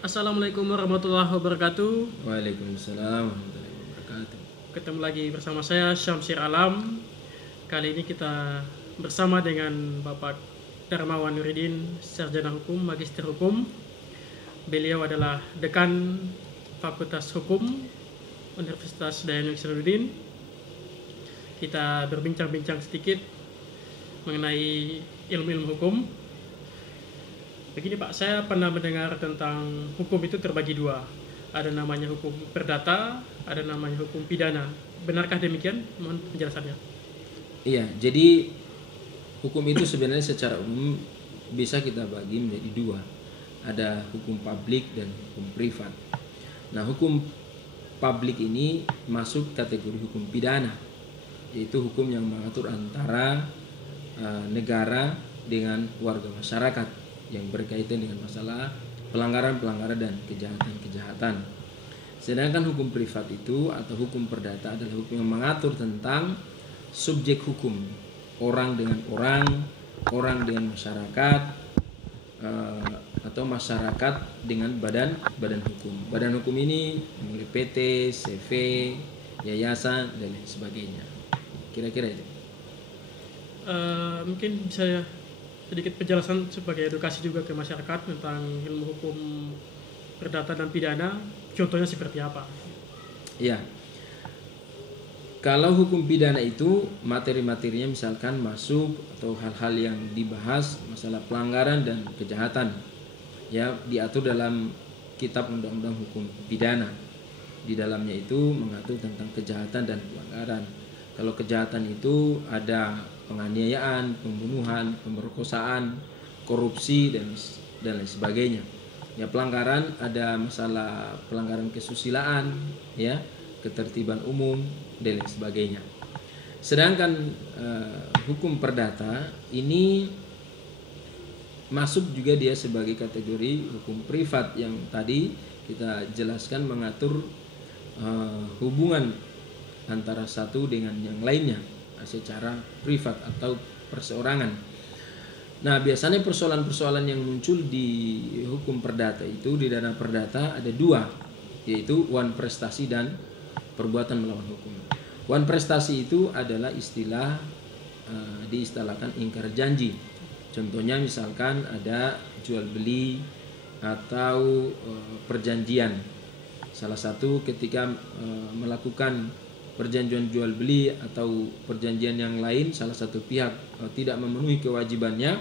Assalamualaikum warahmatullahi wabarakatuh. Waalaikumsalam warahmatullahi wabarakatuh. Ketemu lagi bersama saya Syamsir Alam. Kali ini kita bersama dengan Bapak Darmawan Nuridin, Sarjana Hukum, Magister Hukum. Beliau adalah Dekan Fakultas Hukum Universitas Dayan Iksanuddin. Kita berbincang-bincang sedikit mengenai ilmu-ilmu hukum. Begini Pak, saya pernah mendengar tentang hukum itu terbagi dua. Ada namanya hukum perdata, ada namanya hukum pidana. Benarkah demikian? Mohon penjelasannya. Iya, jadi hukum itu sebenarnya secara umum bisa kita bagi menjadi dua. Ada hukum publik dan hukum privat. Nah, hukum publik ini masuk kategori hukum pidana, yaitu hukum yang mengatur antara negara dengan warga masyarakat yang berkaitan dengan masalah pelanggaran-pelanggaran dan kejahatan-kejahatan. Sedangkan hukum privat itu atau hukum perdata adalah hukum yang mengatur tentang subjek hukum, orang dengan orang dengan masyarakat, atau masyarakat dengan badan hukum. Badan hukum ini mulai PT, CV, yayasan dan lain sebagainya. Kira-kira itu. Mungkin bisa sedikit penjelasan sebagai edukasi juga ke masyarakat tentang ilmu hukum perdata dan pidana. Contohnya seperti apa? Ya, kalau hukum pidana itu materi-materinya misalkan masuk atau hal-hal yang dibahas masalah pelanggaran dan kejahatan, ya diatur dalam Kitab Undang-Undang Hukum Pidana. Di dalamnya itu mengatur tentang kejahatan dan pelanggaran. Kalau kejahatan itu ada penganiayaan, pembunuhan, pemerkosaan, korupsi dan lain sebagainya. Ya, pelanggaran ada masalah pelanggaran kesusilaan, ya, ketertiban umum dan lain sebagainya. Sedangkan hukum perdata ini masuk juga dia sebagai kategori hukum privat yang tadi kita jelaskan mengatur hubungan antara satu dengan yang lainnya secara privat atau perseorangan. Nah, biasanya persoalan-persoalan yang muncul di hukum perdata itu, di dana perdata ada dua, yaitu wan prestasi dan perbuatan melawan hukum. Wan prestasi itu adalah istilah diistilahkan ingkar janji. Contohnya misalkan ada jual beli atau perjanjian. Salah satu ketika melakukan perjanjian jual beli atau perjanjian yang lain, salah satu pihak tidak memenuhi kewajibannya,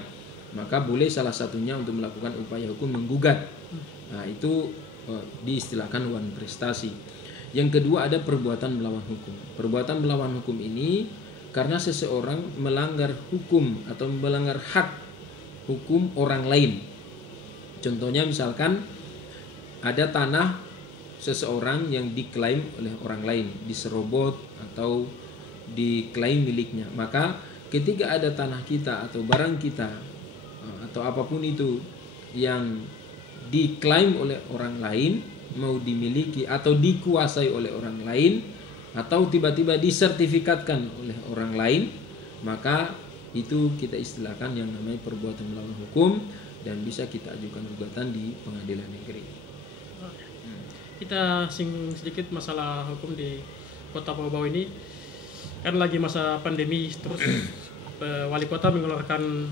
maka boleh salah satunya untuk melakukan upaya hukum menggugat. Nah, itu diistilahkan wan prestasi. Yang kedua ada perbuatan melawan hukum. Perbuatan melawan hukum ini karena seseorang melanggar hukum atau melanggar hak hukum orang lain. Contohnya misalkan ada tanah seseorang yang diklaim oleh orang lain, diserobot atau diklaim miliknya. Maka ketika ada tanah kita atau barang kita atau apapun itu yang diklaim oleh orang lain, mau dimiliki atau dikuasai oleh orang lain, atau tiba-tiba disertifikatkan oleh orang lain, maka itu kita istilahkan yang namanya perbuatan melawan hukum dan bisa kita ajukan gugatan di pengadilan negeri. Kita singgung sedikit masalah hukum di Kota Bau-Bau ini. Kan lagi masa pandemi, terus wali kota mengeluarkan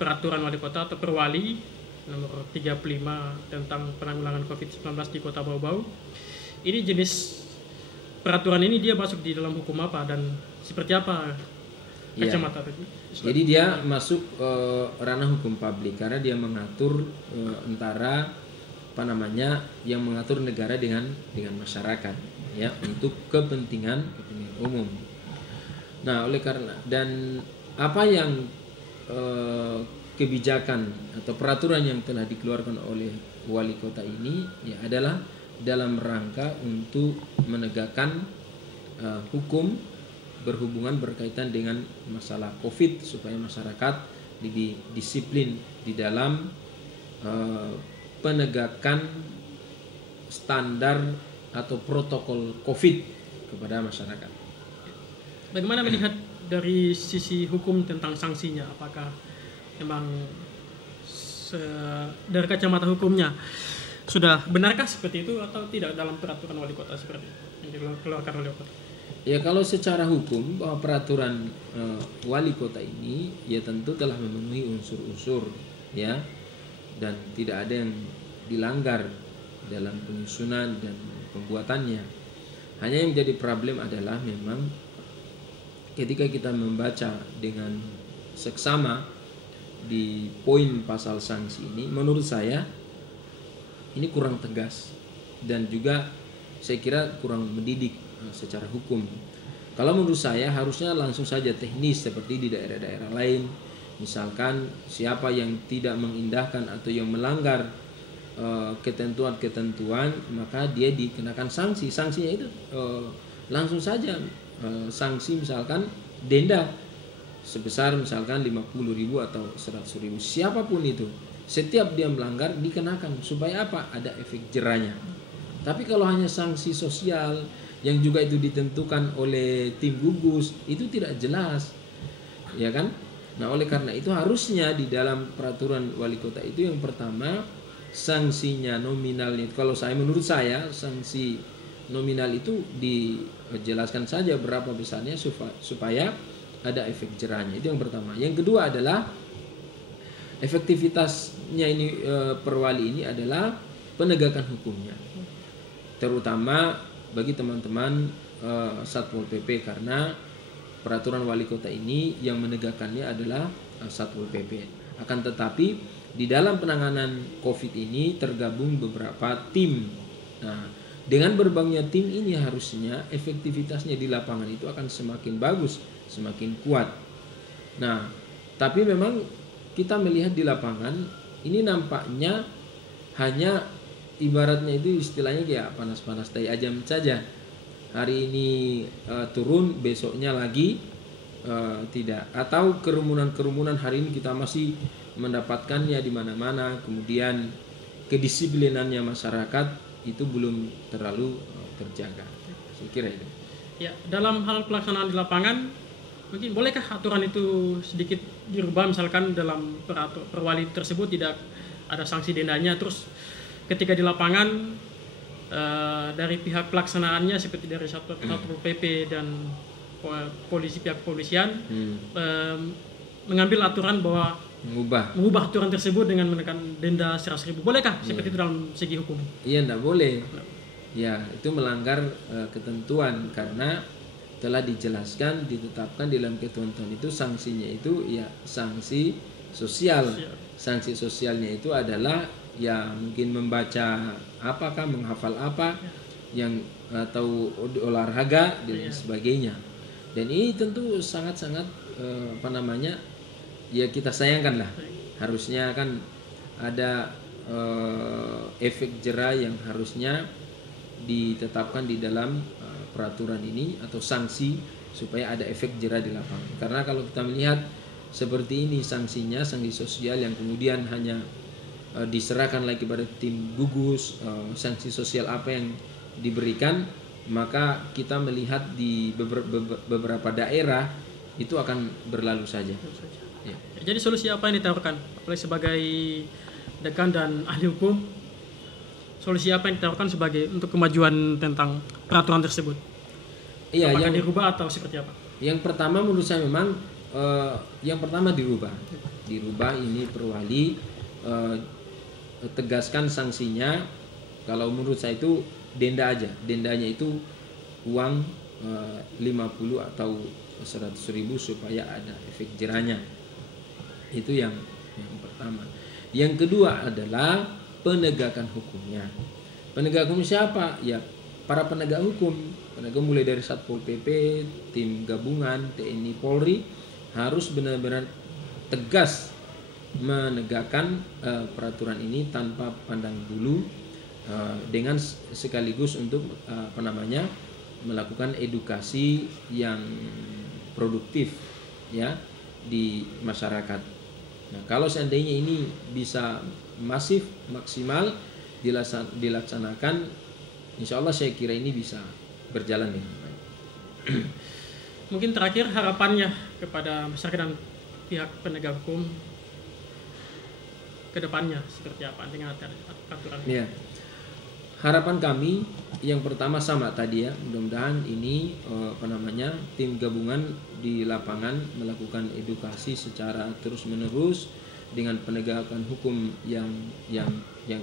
peraturan wali kota atau perwali nomor 35 tentang penanggulangan COVID-19 di Kota Bau-Bau. Ini jenis peraturan ini dia masuk di dalam hukum apa dan seperti apa kacamata tadi? Jadi dia masuk ranah hukum publik karena dia mengatur antara yang mengatur negara dengan masyarakat, ya, untuk kepentingan umum. Nah, oleh karena dan apa yang kebijakan atau peraturan yang telah dikeluarkan oleh wali kota ini ya adalah dalam rangka untuk menegakkan hukum berhubungan berkaitan dengan masalah COVID supaya masyarakat lebih disiplin di dalam penegakan standar atau protokol COVID kepada masyarakat. Bagaimana melihat dari sisi hukum tentang sanksinya? Apakah memang dari kacamata hukumnya Sudah benarkah seperti itu atau tidak dalam peraturan wali kota seperti itu yang dikeluarkan oleh wali kota? Ya kalau secara hukum bahwa peraturan wali kota ini ya tentu telah memenuhi unsur-unsur ya, dan tidak ada yang dilanggar dalam penyusunan dan pembuatannya. Hanya yang menjadi problem adalah memang ketika kita membaca dengan seksama di poin pasal sanksi ini, menurut saya ini kurang tegas dan juga saya kira kurang mendidik secara hukum. Kalau menurut saya harusnya langsung saja teknis seperti di daerah-daerah lain. Misalkan siapa yang tidak mengindahkan atau yang melanggar ketentuan-ketentuan, maka dia dikenakan sanksi. Sanksinya itu langsung saja sanksi misalkan denda sebesar misalkan 50.000 atau 100.000, siapapun itu, setiap dia melanggar dikenakan. Supaya apa? Ada efek jerahnya. Tapi kalau hanya sanksi sosial yang juga itu ditentukan oleh tim gugus, itu tidak jelas, ya kan? Nah oleh karena itu harusnya di dalam peraturan wali kota itu yang pertama sanksinya nominalnya, kalau menurut saya sanksi nominal itu dijelaskan saja berapa besarnya supaya ada efek jerahnya. Itu yang pertama. Yang kedua adalah efektivitasnya ini perwali ini adalah penegakan hukumnya, terutama bagi teman-teman Satpol PP, karena peraturan wali kota ini yang menegakkannya adalah Satpol PP. Akan tetapi di dalam penanganan COVID ini tergabung beberapa tim. Nah, dengan berbagai tim ini harusnya efektivitasnya di lapangan itu akan semakin bagus, semakin kuat. Nah, tapi memang kita melihat di lapangan ini nampaknya hanya ibaratnya itu istilahnya kayak panas-panas tai ayam saja. Hari ini turun, besoknya lagi tidak. Atau kerumunan-kerumunan hari ini kita masih mendapatkannya di mana-mana. Kemudian kedisiplinannya masyarakat itu belum terlalu terjaga. Saya kira itu. Ya, dalam hal pelaksanaan di lapangan, mungkin bolehkah aturan itu sedikit dirubah, misalkan dalam perwali tersebut tidak ada sanksi dendanya, terus ketika di lapangan dari pihak pelaksanaannya seperti dari Satpol PP dan pihak kepolisian mengambil aturan bahwa mengubah aturan tersebut dengan menekan denda 100.000. Bolehkah seperti itu dalam segi hukum? Iya, tidak boleh. Ya, itu melanggar ketentuan karena telah dijelaskan, ditetapkan dalam ketentuan itu sanksinya itu ya sanksi sosial. Sanksi sosialnya itu adalah ya mungkin membaca apakah, menghafal apa yang atau olahraga dan sebagainya. Dan ini tentu sangat-sangat ya kita sayangkan lah. Harusnya kan ada efek jerah yang harusnya ditetapkan di dalam peraturan ini atau sanksi supaya ada efek jerah di lapangan. Karena kalau kita melihat seperti ini sanksinya, sanksi sosial yang kemudian hanya diserahkan lagi pada tim gugus, sanksi sosial apa yang diberikan, maka kita melihat di beberapa daerah itu akan berlalu saja. Ya. Jadi solusi apa yang ditawarkan? Apalagi sebagai dekan dan ahli hukum, solusi apa yang ditawarkan sebagai untuk kemajuan tentang peraturan tersebut? Iya, apakah dirubah atau seperti apa? Yang pertama menurut saya memang yang pertama dirubah ini perwali tegaskan sanksinya. Kalau menurut saya itu denda aja, dendanya itu uang 50 atau 100.000 supaya ada efek jerahnya. Itu yang pertama. Yang kedua adalah penegakan hukumnya. Penegak hukum siapa? Ya para penegak hukum. Penegak mulai dari Satpol PP, tim gabungan, TNI, Polri harus benar-benar tegas menegakkan peraturan ini tanpa pandang bulu, dengan sekaligus untuk melakukan edukasi yang produktif ya di masyarakat. Nah, kalau seandainya ini bisa maksimal dilaksanakan, insya Allah saya kira ini bisa berjalan dengan baik. Mungkin terakhir harapannya kepada masyarakat dan pihak penegak hukum ke depannya seperti apa dengan aturan ini? Ya, harapan kami yang pertama sama tadi ya, mudah-mudahan ini tim gabungan di lapangan melakukan edukasi secara terus-menerus dengan penegakan hukum yang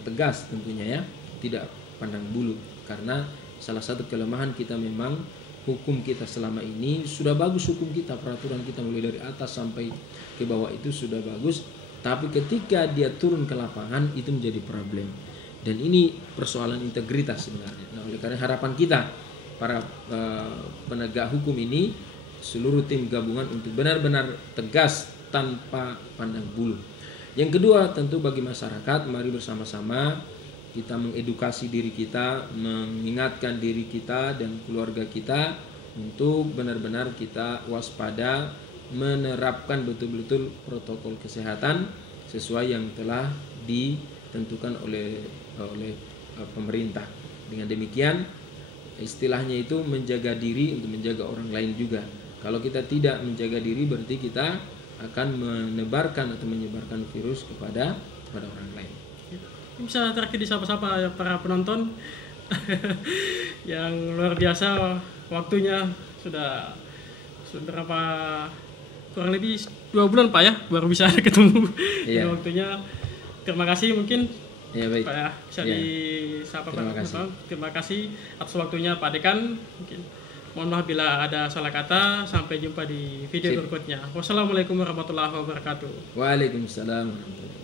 tegas tentunya ya, tidak pandang bulu. Karena salah satu kelemahan kita memang hukum kita selama ini sudah bagus, hukum kita, peraturan kita mulai dari atas sampai ke bawah itu sudah bagus, tapi ketika dia turun ke lapangan itu menjadi problem. Dan ini persoalan integritas sebenarnya. Nah, oleh karena harapan kita para penegak hukum ini, seluruh tim gabungan untuk benar-benar tegas tanpa pandang bulu. Yang kedua tentu bagi masyarakat, mari bersama-sama kita mengedukasi diri kita, mengingatkan diri kita dan keluarga kita untuk benar-benar kita waspada, menerapkan betul-betul protokol kesehatan sesuai yang telah ditentukan oleh pemerintah. Dengan demikian istilahnya itu menjaga diri untuk menjaga orang lain juga. Kalau kita tidak menjaga diri berarti kita akan menyebarkan virus kepada orang lain. Bisa terakhir disapa-sapa para penonton yang luar biasa, waktunya sudah berapa, kurang lebih 2 bulan Pak ya baru bisa ketemu. Iya. Waktunya terima kasih mungkin ya, baik. Pak ya, bisa disapa Pak. Terima kasih atas waktunya Pak Dekan. Mungkin mohon maaf bila ada salah kata. Sampai jumpa di video berikutnya. Wassalamualaikum warahmatullahi wabarakatuh. Waalaikumsalam warahmatullahi wabarakatuh.